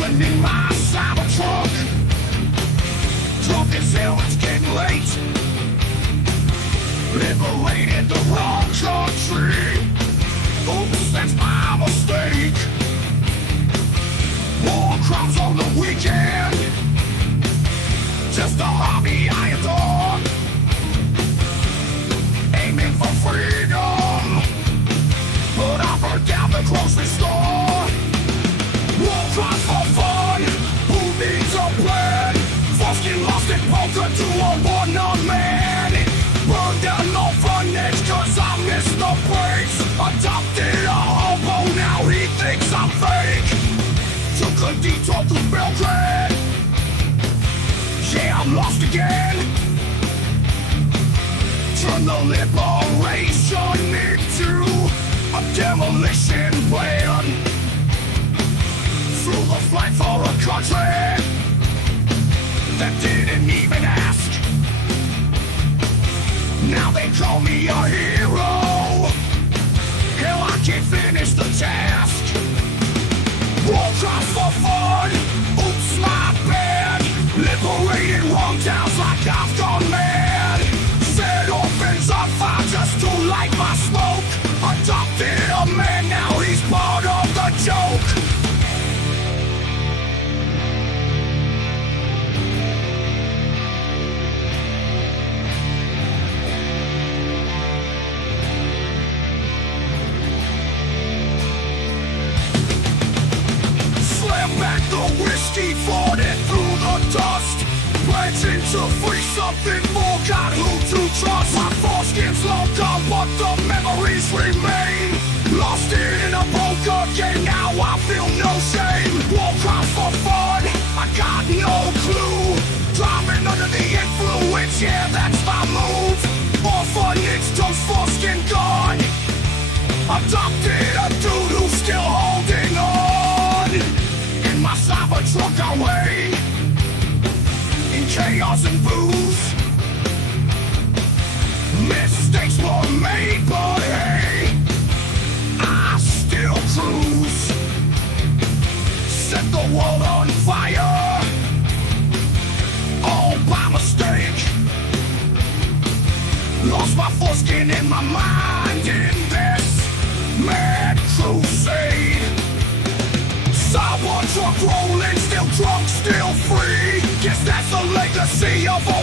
rolling in my Cybertruck. Drunk as hell, it's getting late. Liberated the wrong country. Oops, that's my mistake. War crimes on the weekend. Just a hobby I adore. Aiming for freedom, but I burned down the grocery store. War crimes for fun. Who needs a plan? Fucking lost in poker to a one-on man. Burned down orphanage cause I missed the breaks. Adopted a hobo, now he thinks I'm fake. Took a detour through Belgrade. Yeah, I'm lost again. Turn the liberation into a demolition plan. Through the fight for a country that didn't even ask. Now they call me a hero. Hell, I can't finish the task. War crimes for fun. Oops, my bad. Liberated wrong towns like I've gone mad. Set orphans on fire just to light my smoke. Adopted a man, now he's part of the joke. Back the whiskey, fought it through the dust. Pledging to free something more, got who to trust. My foreskin's long gone, but the memories remain. Lost it in a poker game, now I feel no shame. War crimes for fun, I got no clue. Driving under the influence, yeah, that's my move. Orphanage, toast, foreskin gone. Adopted a dude who's still holding on. My Cybertruck away in chaos and booze. Mistakes were made, but hey, I still cruise. Set the world on fire, all by mistake. Lost my foreskin in my mind in this mad crusade. Cybertruck rolling, still drunk, still free. Guess that's the legacy of all